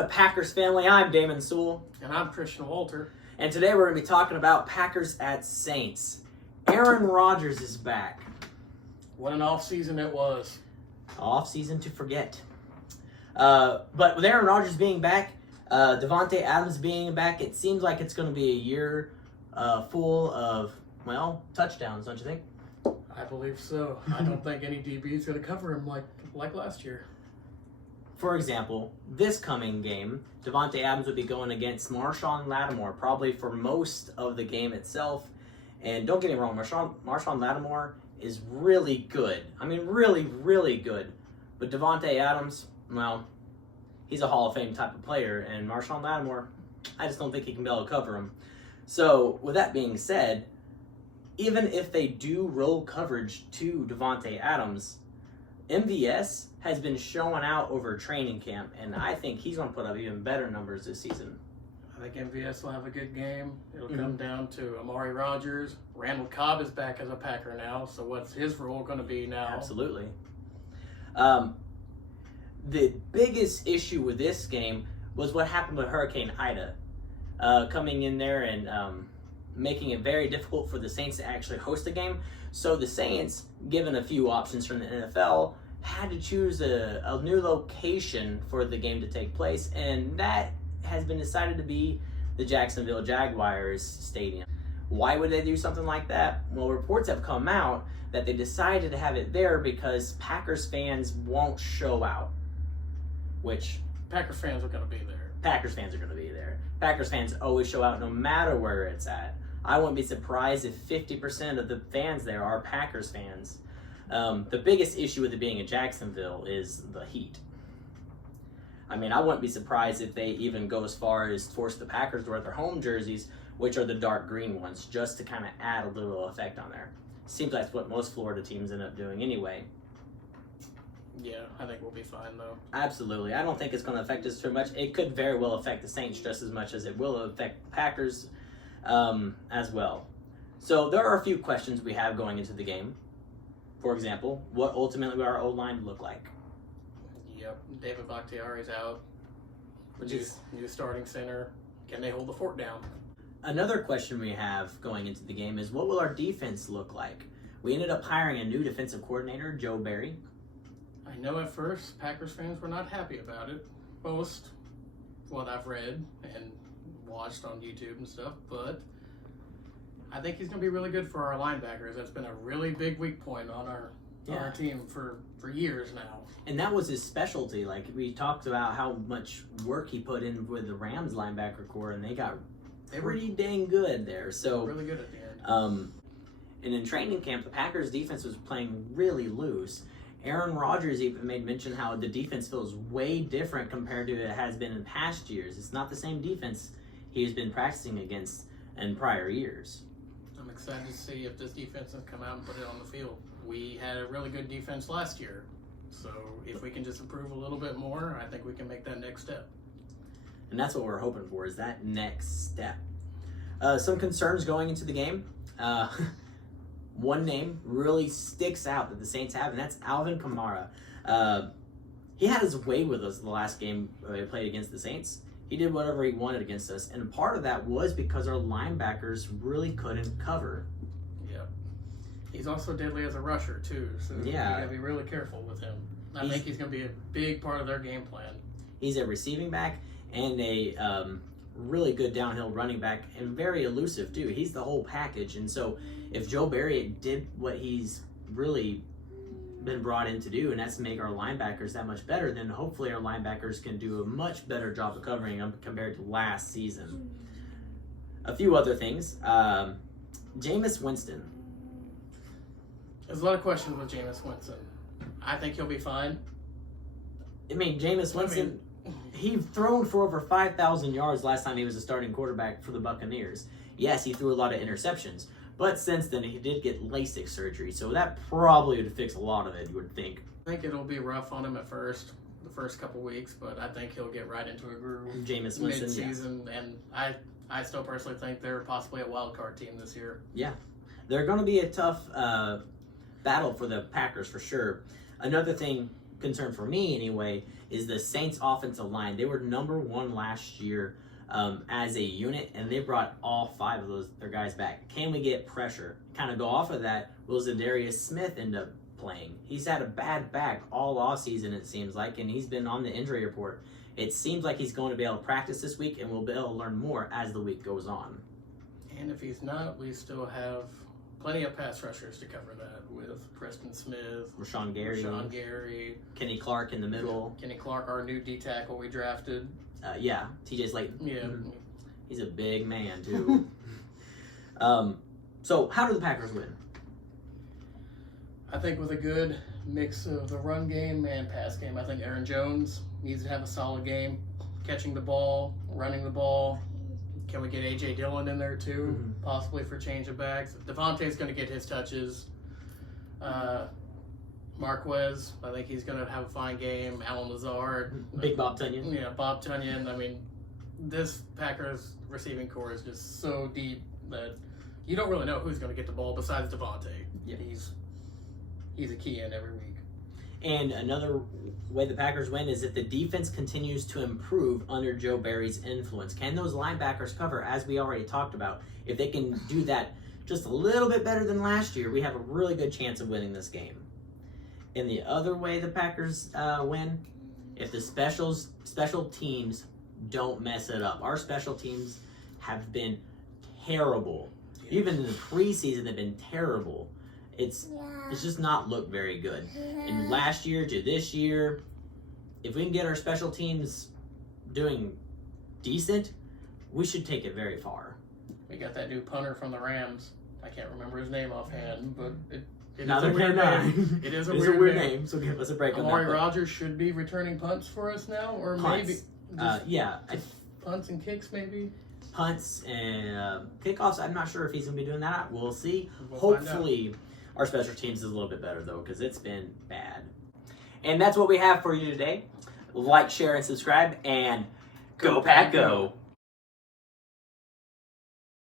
the Packers family. I'm Damon Sewell. And I'm Christian Walter. And today we're going to be talking about Packers at Saints. Aaron Rodgers is back. What an off-season it was. Off-season to forget. But with Aaron Rodgers being back, Davante Adams being back, it seems like it's going to be a year full of, touchdowns, don't you think? I believe so. I don't think any DB is going to cover him like last year. For example, this coming game, Davante Adams would be going against Marshawn Lattimore, probably for most of the game itself. And don't get me wrong, Marshawn Lattimore is really good. I mean, really, really good. But Davante Adams, he's a Hall of Fame type of player. And Marshawn Lattimore, I just don't think he can be able to cover him. So, with that being said, even if they do roll coverage to Davante Adams, MVS has been showing out over training camp, and I think he's going to put up even better numbers this season. I think MVS will have a good game. It'll come down to Amari Rodgers. Randall Cobb is back as a Packer now, so what's his role going to be now? Absolutely. The biggest issue with this game was what happened with Hurricane Ida. Coming in there and making it very difficult for the Saints to actually host a game. So the Saints, given a few options from the NFL, had to choose a new location for the game to take place, and that has been decided to be the Jacksonville Jaguars Stadium. Why would they do something like that? Well, reports have come out that they decided to have it there because Packers fans won't show out, which... Packers fans are going to be there. Packers fans are going to be there. Packers fans always show out no matter where it's at. I wouldn't be surprised if 50% of the fans there are Packers fans. The biggest issue with it being in Jacksonville is the heat. I mean, I wouldn't be surprised if they even go as far as force the Packers to wear their home jerseys, which are the dark green ones, just to kind of add a little effect on there. Seems like that's what most Florida teams end up doing anyway. Yeah, I think we'll be fine, though. Absolutely. I don't think it's going to affect us too much. It could very well affect the Saints just as much as it will affect the Packers as well. So there are a few questions we have going into the game. For example, what ultimately will our O-line look like? Yep, David Bakhtiari's out. Which New, is new starting center. Can they hold the fort down? another question we have going into the game is what will our defense look like? We ended up hiring a new defensive coordinator, Joe Barry. I know at first Packers fans were not happy about it. Most what I've read and watched on YouTube and stuff, but I think he's going to be really good for our linebackers. That's been a really big weak point on our team for years now. And that was his specialty. Like, we talked about how much work he put in with the Rams linebacker core, and they got pretty dang good there. So really good at the end. And in training camp, the Packers defense was playing really loose. Aaron Rodgers even made mention how the defense feels way different compared to it has been in past years. It's not the same defense he's been practicing against in prior years. I'm excited to see if this defense can come out and put it on the field. We had a really good defense last year. So if we can just improve a little bit more, I think we can make that next step. And that's what we're hoping for, is that next step. Some concerns going into the game. One name really sticks out that the Saints have, and that's Alvin Kamara. He had his way with us the last game we played against the Saints. He did whatever he wanted against us, and part of that was because our linebackers really couldn't cover. Yeah. He's also deadly as a rusher, too, so you got to be really careful with him. I think he's going to be a big part of their game plan. He's a receiving back and a really good downhill running back, and very elusive, too. He's the whole package, and so if Joe Barry did what he's really been brought in to do, and that's to make our linebackers that much better, then hopefully our linebackers can do a much better job of covering them compared to last season. A few other things. Jameis Winston. There's a lot of questions with Jameis Winston. I think he'll be fine. I mean, Jameis Winston, he thrown for over 5,000 yards last time he was a starting quarterback for the Buccaneers. Yes, he threw a lot of interceptions, but since then he did get LASIK surgery, so that probably would fix a lot of it, you would think. I think it'll be rough on him at first, the first couple weeks, but I think he'll get right into a groove Jameis Winston, mid-season, and I still personally think they're possibly a wild card team this year. Yeah, they're going to be a tough battle for the Packers for sure. Another thing concern for me anyway is the Saints offensive line. They were number 1 last year as a unit, and they brought all 5 of their guys back. Can we get pressure? Kind of go off of that, will Zadarius Smith end up playing? He's had a bad back all offseason, it seems like, and he's been on the injury report. It seems like he's going to be able to practice this week, and we'll be able to learn more as the week goes on. And if he's not, we still have plenty of pass rushers to cover that with Preston Smith, Rashawn Gary, Kenny Clark in the middle. Kenny Clark, our new D tackle we drafted. Yeah, TJ Slayton. Yeah. He's a big man, too. So, how do the Packers win? I think with a good mix of the run game and pass game. I think Aaron Jones needs to have a solid game, catching the ball, running the ball. Can we get A.J. Dillon in there too, possibly for change of backs? Devontae's going to get his touches. Marquez, I think he's going to have a fine game. Alan Lazard. Big Bob Tunyon. Yeah, Bob Tunyon. I mean, this Packers receiving core is just so deep that you don't really know who's going to get the ball besides Devontae. Yeah. He's a key in every week. And another way the Packers win is if the defense continues to improve under Joe Barry's influence. Can those linebackers cover, as we already talked about? If they can do that just a little bit better than last year, we have a really good chance of winning this game. And the other way the Packers win, if the special teams don't mess it up. Our special teams have been terrible. Yes. Even in the preseason, they've been terrible. It's just not looked very good. And last year to this year, if we can get our special teams doing decent, we should take it very far. We got that new punter from the Rams. I can't remember his name offhand, but it is a weird name. It is a weird name. So give us a break on that. Amari Rogers should be returning punts for us now, or punts. Maybe punts and kicks, maybe. Punts and kickoffs. I'm not sure if he's going to be doing that. We'll see. Hopefully. Our special teams is a little bit better, though, because it's been bad. And that's what we have for you today. Like, share, and subscribe, and go Pack Go!